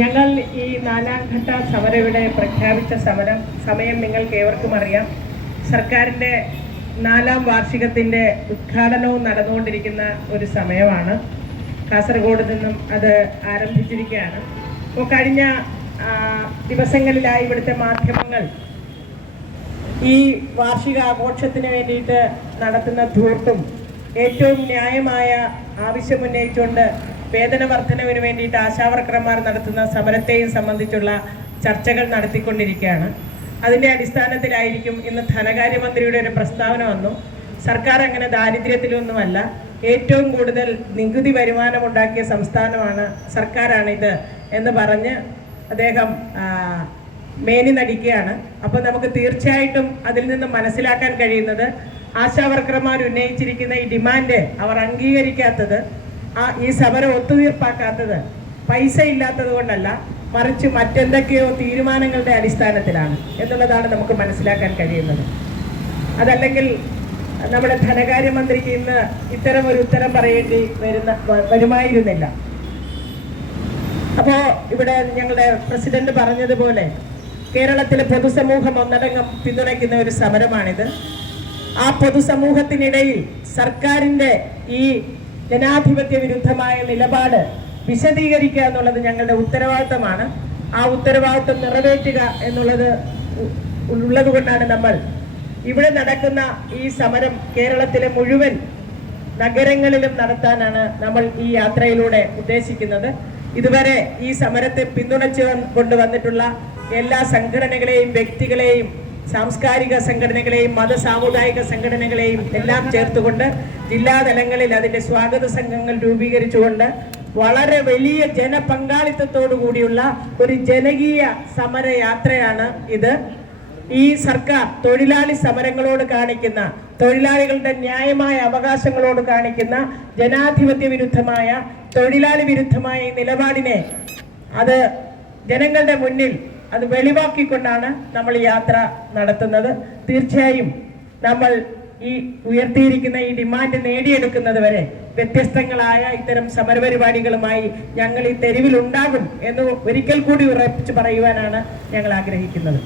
ഞങ്ങൾ ഈ നാലാം ഘട്ട സമരം ഇവിടെ പ്രഖ്യാപിച്ച സമരം സമയം നിങ്ങൾക്ക് ഏവർക്കും അറിയാം. സർക്കാരിന്റെ നാലാം വാർഷികത്തിന്റെ ഉദ്ഘാടനവും നടന്നുകൊണ്ടിരിക്കുന്ന ഒരു സമയമാണ്. കാസർഗോഡ് നിന്നും അത് ആരംഭിച്ചിരിക്കുകയാണ്. അപ്പോൾ കഴിഞ്ഞ ദിവസങ്ങളിലായി ഇവിടുത്തെ മാധ്യമങ്ങൾ ഈ വാർഷിക ആഘോഷത്തിന് വേണ്ടിയിട്ട് നടത്തുന്ന ധൂർത്തും ഏറ്റവും ന്യായമായ ആവശ്യമുന്നയിച്ചുകൊണ്ട് വേതന വർധനവിന് വേണ്ടിയിട്ട് ആശാവർക്കർമാർ നടത്തുന്ന സമരത്തെയും സംബന്ധിച്ചുള്ള ചർച്ചകൾ നടത്തിക്കൊണ്ടിരിക്കുകയാണ്. അതിന്റെ അടിസ്ഥാനത്തിലായിരിക്കും ഇന്ന് ധനകാര്യമന്ത്രിയുടെ ഒരു പ്രസ്താവന വന്നു. സർക്കാർ അങ്ങനെ ദാരിദ്ര്യത്തിലൊന്നുമല്ല. ഏറ്റവും കൂടുതൽ നികുതി വരുമാനമുണ്ടാക്കിയ സംസ്ഥാനമാണ് സർക്കാരാണിത് എന്ന് പറഞ്ഞ് അദ്ദേഹം മേനി നടിക്കുകയാണ്. അപ്പോൾ നമുക്ക് തീർച്ചയായിട്ടും അതിൽ നിന്ന് മനസ്സിലാക്കാൻ കഴിയുന്നത് ആശാവർക്കർമാർ ഉന്നയിച്ചിരിക്കുന്ന ഈ ഡിമാൻഡ് അവർ അംഗീകരിക്കാത്തത് ആ ഈ സമരം ഒത്തുതീർപ്പാക്കാത്തത് പൈസ ഇല്ലാത്തത് കൊണ്ടല്ല മറിച്ച് മറ്റെന്തൊക്കെയോ തീരുമാനങ്ങളുടെ അടിസ്ഥാനത്തിലാണ് എന്നുള്ളതാണ് നമുക്ക് മനസ്സിലാക്കാൻ കഴിയുന്നത്. അതല്ലെങ്കിൽ നമ്മുടെ ധനകാര്യമന്ത്രിക്ക് ഇന്ന് ഇത്തരം ഒരു ഉത്തരം പറയേണ്ടി വരുന്ന വരുമായിരുന്നില്ല. അപ്പോൾ ഇവിടെ ഞങ്ങളുടെ പ്രസിഡന്റ് പറഞ്ഞതുപോലെ കേരളത്തിലെ പൊതുസമൂഹം ഒന്നടങ്കം പിന്തുണയ്ക്കുന്ന ഒരു സമരമാണിത് ആ പൊതുസമൂഹത്തിനിടയിൽ സർക്കാരിന്റെ ഈ ജനാധിപത്യ വിരുദ്ധമായ നിലപാട് വിശദീകരിക്കുക എന്നുള്ളത് ഞങ്ങളുടെ ഉത്തരവാദിത്തമാണ്. ആ ഉത്തരവാദിത്തം നിറവേറ്റുക എന്നുള്ളത് ഉള്ളതുകൊണ്ടാണ് നമ്മൾ ഇവിടെ നടക്കുന്ന ഈ സമരം കേരളത്തിലെ മുഴുവൻ നഗരങ്ങളിലും നടത്താനാണ് നമ്മൾ ഈ യാത്രയിലൂടെ ഉദ്ദേശിക്കുന്നത്. ഇതുവരെ ഈ സമരത്തെ പിന്തുണച്ച് വന്ന് കൊണ്ടുവന്നിട്ടുള്ള എല്ലാ സംഘടനകളെയും വ്യക്തികളെയും സാംസ്കാരിക സംഘടനകളെയും മത സാമുദായിക സംഘടനകളെയും എല്ലാം ചേർത്തുകൊണ്ട് ജില്ലാതലങ്ങളിൽ അതിന്റെ സ്വാഗത സംഘങ്ങൾ രൂപീകരിച്ചുകൊണ്ട് വളരെ വലിയ ജനപങ്കാളിത്തത്തോടു കൂടിയുള്ള ഒരു ജനകീയ സമരയാത്രയാണ് ഇത്. ഈ സർക്കാർ തൊഴിലാളി സമരങ്ങളോട് കാണിക്കുന്ന തൊഴിലാളികളുടെ ന്യായമായ അവകാശങ്ങളോട് കാണിക്കുന്ന ജനാധിപത്യ വിരുദ്ധമായ തൊഴിലാളി വിരുദ്ധമായ നിലപാടിനെ അത് ജനങ്ങളുടെ മുന്നിൽ അത് വെളിവാക്കിക്കൊണ്ടാണ് നമ്മൾ യാത്ര നടത്തുന്നത്. തീർച്ചയായും നമ്മൾ ഈ ഉയർത്തിയിരിക്കുന്ന ഈ ഡിമാൻഡ് നേടിയെടുക്കുന്നത് വരെ വ്യത്യസ്തങ്ങളായ ഇത്തരം സമരപരിപാടികളുമായി ഞങ്ങൾ ഈ തെരുവിലുണ്ടാകും എന്ന് ഒരിക്കൽ കൂടി ഉറപ്പിച്ച് പറയുവാനാണ് ഞങ്ങൾ ആഗ്രഹിക്കുന്നത്.